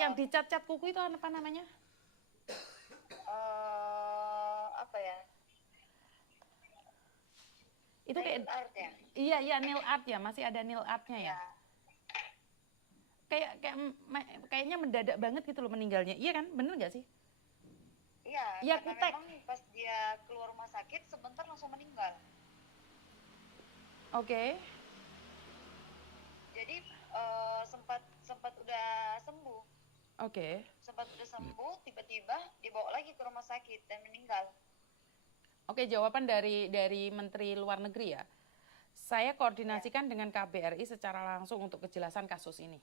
yang dicat-cat kuku itu apa namanya? Apa ya? Itu Nail kayak art ya? iya iya nail art ya, masih ada nail artnya ya. Ya, Kayak kayak kayaknya mendadak banget gitu loh meninggalnya. Iya kan? Bener nggak sih? iya, Iya karena kutek. memang pas dia keluar rumah sakit sebentar langsung meninggal. Oke. Jadi sempat sempat udah sembuh, Oke. tiba-tiba dibawa lagi ke rumah sakit dan meninggal. Oke, jawaban dari Menteri Luar Negeri ya. Saya Ya, koordinasikan dengan KBRI secara langsung untuk kejelasan kasus ini.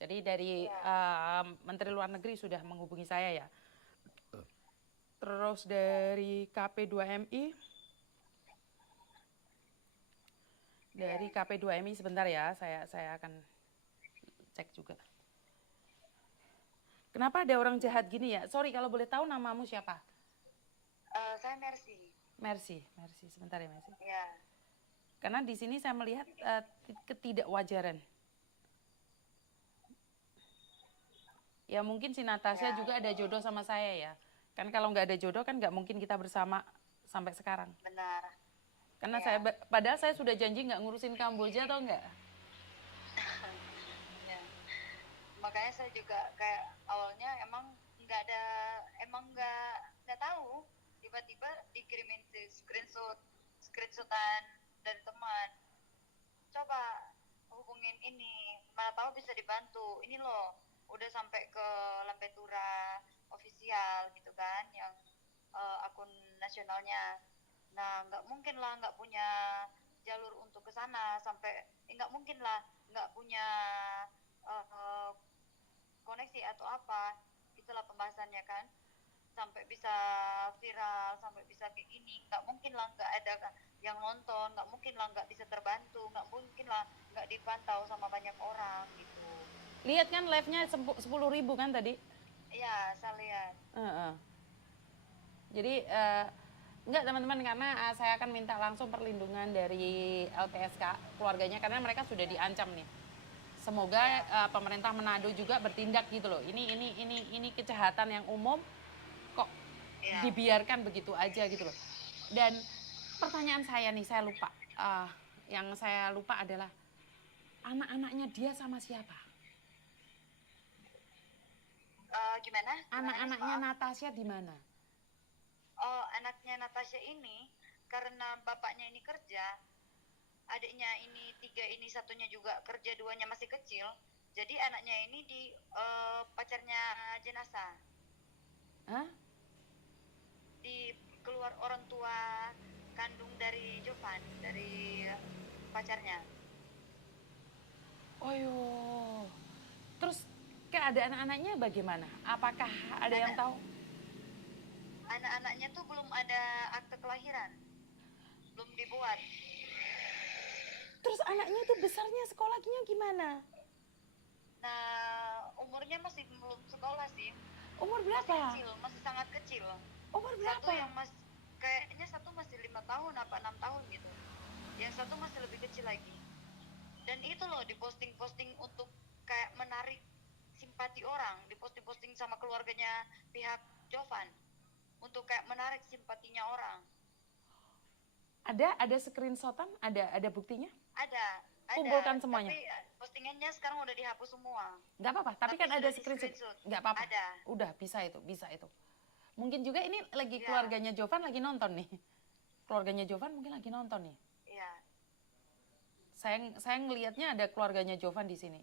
Jadi dari ya, Menteri Luar Negeri sudah menghubungi saya ya. Terus dari KP2MI, dari ya. KP2MI sebentar ya, saya akan cek juga. Kenapa ada orang jahat gini ya? Sorry kalau boleh tahu namamu siapa? Saya Mercy. Mercy, Mercy. Sebentar ya Mercy. Ya, Karena di sini saya melihat ketidakwajaran. Ya mungkin si Natasha ya, juga ada jodoh sama saya ya. Kan kalau nggak ada jodoh kan nggak mungkin kita bersama sampai sekarang. benar. Karena saya, Ya, padahal saya sudah janji nggak ngurusin Kamboja atau nggak. ya. Makanya saya juga kayak awalnya nggak ada, nggak tahu. Tiba-tiba dikirimin screenshotan dari teman. Coba hubungin ini, mana tahu bisa dibantu. Ini loh, udah sampai ke Lampetura official gitu kan, yang akun nasionalnya. Nah, nggak mungkin lah nggak punya jalur untuk ke sana sampai, nggak mungkin lah nggak punya uh, koneksi atau apa. Itulah pembahasannya kan, sampai bisa viral, sampai bisa kayak gini. Nggak mungkin lah nggak ada yang nonton, nggak mungkin lah nggak bisa terbantu, nggak mungkin lah nggak dipantau sama banyak orang gitu. Lihat kan live-nya 10.000 kan tadi. Iya, saya lihat. Jadi enggak teman-teman karena saya akan minta langsung perlindungan dari LPSK keluarganya karena mereka sudah Ya, diancam nih. Semoga ya, pemerintah Manado juga bertindak gitu loh. Ini kejahatan yang umum kok ya. dibiarkan begitu aja gitu loh. Dan pertanyaan saya nih saya lupa. Yang saya lupa adalah anak-anaknya dia sama siapa? Gimana? Gimana nih? Anak-anaknya Maaf. Natasha di mana? Oh, anaknya Natasha ini karena bapaknya ini kerja, adiknya ini tiga, ini satunya juga kerja, duanya masih kecil. Jadi anaknya ini di pacarnya jenazah, Hah? di keluar orang tua kandung dari Jovan, dari pacarnya. Oh yo. Terus keadaan anak-anaknya bagaimana? Apakah ada yang Anak tahu? anak-anaknya tuh belum ada akte kelahiran, belum dibuat. Terus anaknya itu besarnya sekolahnya gimana? Nah, umurnya masih belum sekolah sih, Umur masih berapa? kecil, masih sangat kecil. Umur Satu berapa? yang kayaknya satu masih 5 tahun apa 6 tahun gitu, yang satu masih lebih kecil lagi. Dan itu loh diposting-posting untuk kayak menarik simpati orang, diposting-posting sama keluarganya pihak Jovan untuk kayak menarik simpatinya orang. Ada screenshotan? Ada buktinya? Ada, ada, Kumpulkan semuanya. tapi postingannya sekarang udah dihapus semua. Nggak apa-apa, tapi Tapi kan ada sudah di screenshot. screenshot. Nggak apa-apa. Ada. Udah, bisa itu, bisa itu. Mungkin juga ini lagi Ya, keluarganya Jovan lagi nonton nih. Keluarganya Jovan mungkin lagi nonton nih. ya, Saya ngelihatnya ada keluarganya Jovan di sini.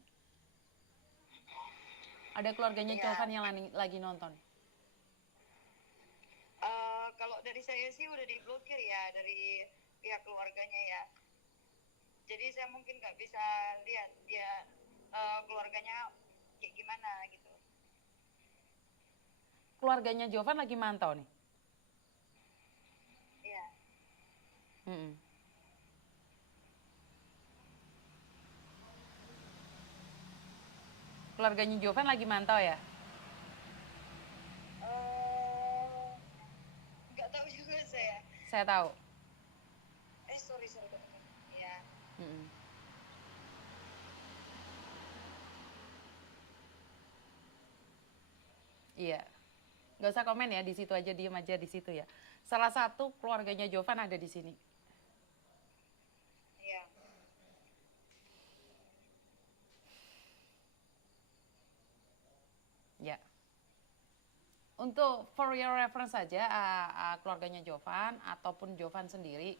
Ada keluarganya Jovan ya. yang lagi nonton. Kalau dari saya sih udah diblokir ya dari pihak keluarganya ya. Jadi saya mungkin nggak bisa lihat dia keluarganya kayak gimana gitu. Keluarganya Jovan lagi mantau nih. Iya. Mm-mm. Keluarganya Jovan lagi mantau ya. Eh, nggak tahu juga saya. Saya tahu. Sorry sorry. Ya. Mm-mm. Iya. Nggak usah komen ya, di situ aja, diem aja di situ ya. Salah satu keluarganya Jovan ada di sini. Iya. Ya. Untuk for your reference saja, keluarganya Jovan ataupun Jovan sendiri,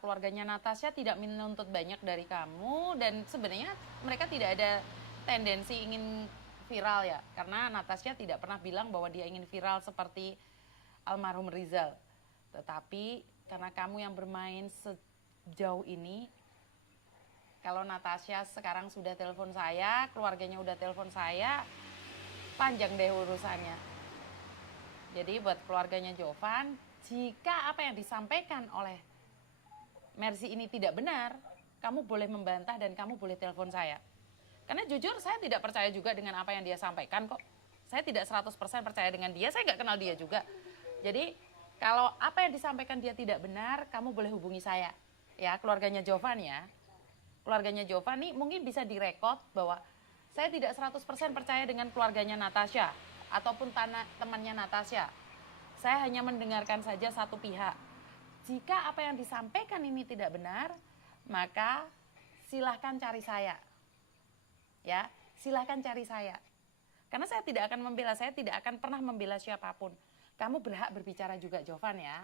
keluarganya Natasha tidak menuntut banyak dari kamu, dan sebenarnya mereka tidak ada tendensi ingin viral ya, karena Natasha tidak pernah bilang bahwa dia ingin viral seperti almarhum Rizal. Tetapi karena kamu yang bermain sejauh ini, kalau Natasha sekarang sudah telepon saya, keluarganya udah telepon saya, panjang deh urusannya. Jadi buat keluarganya Jovan, jika apa yang disampaikan oleh Mercy ini tidak benar, kamu boleh membantah dan kamu boleh telepon saya. Karena jujur saya tidak percaya juga dengan apa yang dia sampaikan kok. Saya tidak 100% percaya dengan dia, saya nggak kenal dia juga. Jadi kalau apa yang disampaikan dia tidak benar, kamu boleh hubungi saya. Ya, keluarganya Jovan ya. Keluarganya Jovan nih mungkin bisa direkod bahwa saya tidak 100% percaya dengan keluarganya Natasha ataupun temannya Natasha. Saya hanya mendengarkan saja satu pihak. Jika apa yang disampaikan ini tidak benar, maka silahkan cari saya. Ya, silahkan cari saya. Karena saya tidak akan membela, saya tidak akan pernah membela siapapun. Kamu berhak berbicara juga Jovan ya,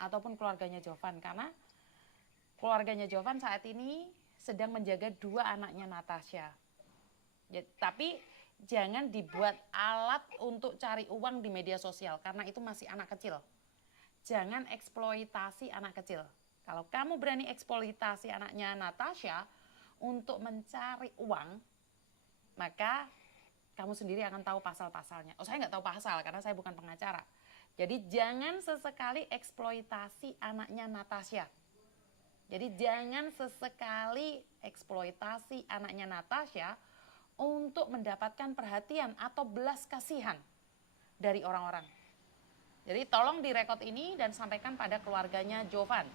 ataupun keluarganya Jovan, karena keluarganya Jovan saat ini sedang menjaga 2 anaknya Natasha. Ya, tapi jangan dibuat alat untuk cari uang di media sosial, karena itu masih anak kecil. Jangan eksploitasi anak kecil. Kalau kamu berani eksploitasi anaknya Natasha untuk mencari uang, maka kamu sendiri akan tahu pasal-pasalnya. Oh, saya nggak tahu pasal karena saya bukan pengacara. Jadi jangan sesekali eksploitasi anaknya Natasha. Jadi jangan sesekali eksploitasi anaknya Natasha untuk mendapatkan perhatian atau belas kasihan dari orang-orang. Jadi tolong direkod ini dan sampaikan pada keluarganya Jovan.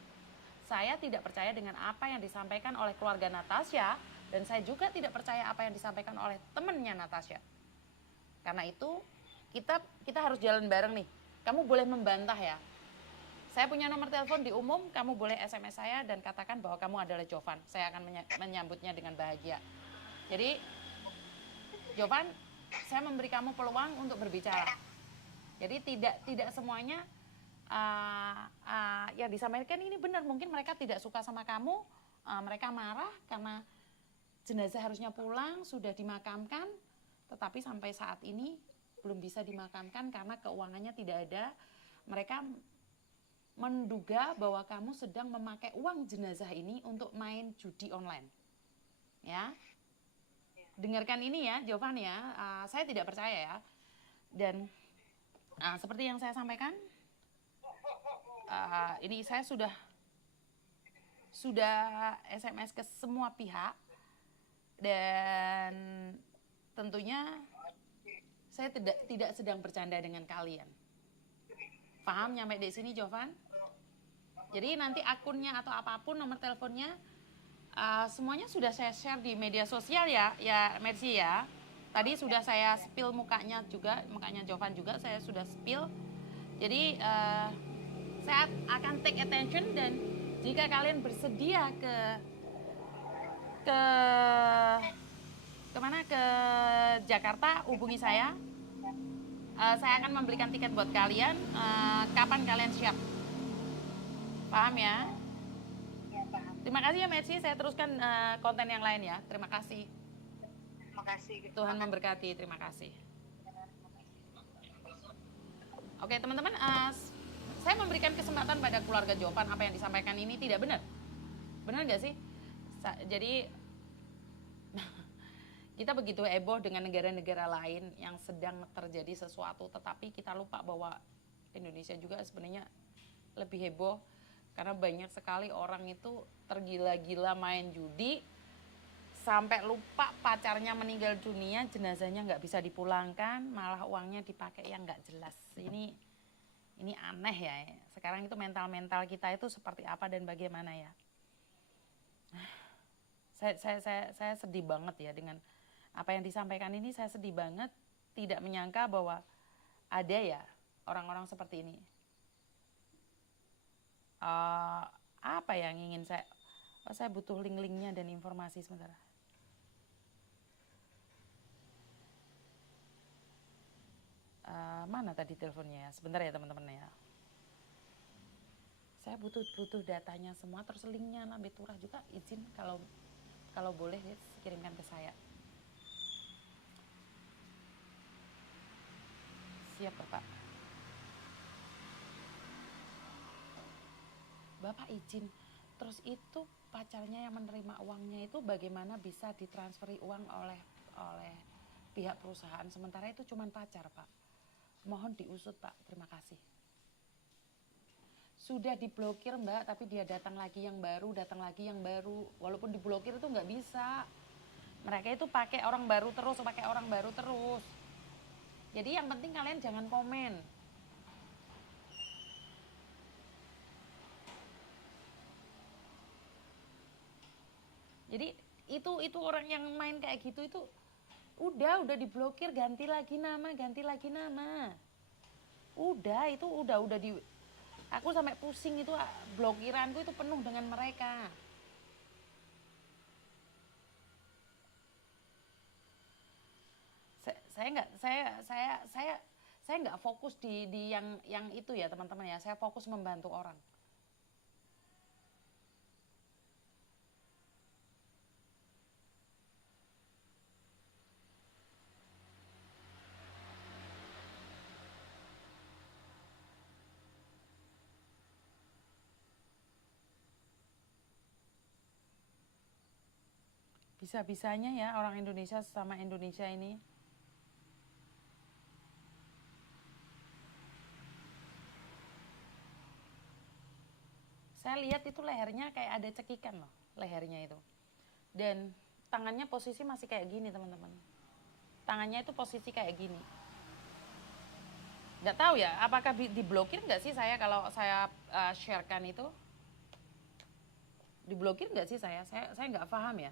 Saya tidak percaya dengan apa yang disampaikan oleh keluarga Natasha, dan saya juga tidak percaya apa yang disampaikan oleh temannya Natasha. Karena itu kita harus jalan bareng nih. Kamu boleh membantah ya. Saya punya nomor telepon di umum, kamu boleh SMS saya dan katakan bahwa kamu adalah Jovan. Saya akan menyambutnya dengan bahagia. Jadi Jovan, saya memberi kamu peluang untuk berbicara. Jadi tidak semuanya yang disampaikan ini benar. Mungkin mereka tidak suka sama kamu, mereka marah karena jenazah harusnya pulang, sudah dimakamkan, tetapi sampai saat ini belum bisa dimakamkan karena keuangannya tidak ada. Mereka menduga bahwa kamu sedang memakai uang jenazah ini untuk main judi online. Ya. Dengarkan ini ya, Jovan ya. Saya tidak percaya ya. Dan seperti yang saya sampaikan, ini saya sudah SMS ke semua pihak, dan tentunya saya tidak sedang bercanda dengan kalian. Paham nyampe di sini, Jovan? Jadi nanti akunnya atau apapun, nomor teleponnya, semuanya sudah saya share di media sosial ya, Mercy ya. Tadi sudah saya spill mukanya Jovan juga saya sudah spill. Jadi saya akan take attention, dan jika kalian bersedia kemana, ke Jakarta, hubungi saya. Saya akan membelikan tiket buat kalian. Kapan kalian siap? Paham ya? Ya, paham. Terima kasih ya Mercy, saya teruskan konten yang lain ya. Terima kasih. Terima kasih. Tuhan memberkati, terima kasih. Oke teman-teman, saya memberikan kesempatan pada keluarga Jovan. Apa yang disampaikan ini tidak benar. Benar nggak sih? Jadi kita begitu heboh dengan negara-negara lain yang sedang terjadi sesuatu, tetapi kita lupa bahwa Indonesia juga sebenarnya lebih heboh, karena banyak sekali orang itu tergila-gila main judi sampai lupa pacarnya meninggal dunia, jenazahnya nggak bisa dipulangkan, malah uangnya dipakai yang nggak jelas. Ini aneh ya. Sekarang itu mental kita itu seperti apa dan bagaimana ya? Saya sedih banget ya dengan apa yang disampaikan ini. Saya sedih banget, tidak menyangka bahwa ada ya orang-orang seperti ini. Apa yang ingin saya butuh link-linknya dan informasi sebentar. Mana tadi teleponnya ya? Sebentar ya teman-teman ya. Saya butuh datanya semua, terus linknya Lambe Turah juga izin kalau boleh kirimkan ke saya. Siap Bapak. Bapak izin. Terus itu pacarnya yang menerima uangnya itu bagaimana bisa ditransferi uang oleh pihak perusahaan, sementara itu cuma pacar Pak. Mohon diusut Pak, terima kasih. Sudah diblokir Mbak, tapi dia datang lagi yang baru. Walaupun diblokir itu nggak bisa. Mereka itu pakai orang baru terus. Jadi yang penting kalian jangan komen. Jadi itu orang yang main kayak gitu itu udah diblokir, ganti lagi nama. Udah di aku sampai pusing itu, blokiranku itu penuh dengan mereka. Saya nggak fokus di yang itu ya teman-teman ya. Saya fokus membantu orang. Bisa-bisanya ya orang Indonesia sama Indonesia ini. Saya lihat itu lehernya kayak ada cekikan loh, lehernya itu. Dan tangannya posisi masih kayak gini teman-teman. Tangannya itu posisi kayak gini. Nggak tahu ya, apakah diblokir nggak sih saya kalau saya sharekan itu? Diblokir nggak sih saya nggak paham ya.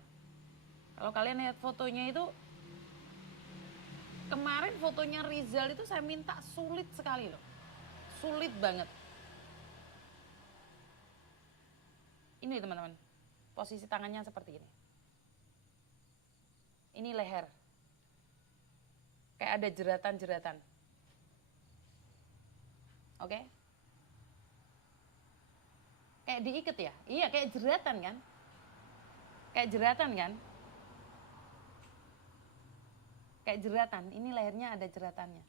Kalau kalian lihat fotonya itu, kemarin fotonya Rizal itu saya minta sulit sekali loh. Sulit banget. Ini teman-teman, posisi tangannya seperti ini. Ini leher. Kayak ada jeratan-jeratan. Oke? Kayak diikat ya? Iya, kayak jeratan kan? Kayak jeratan kan? Kayak jeratan, ini lehernya ada jeratannya.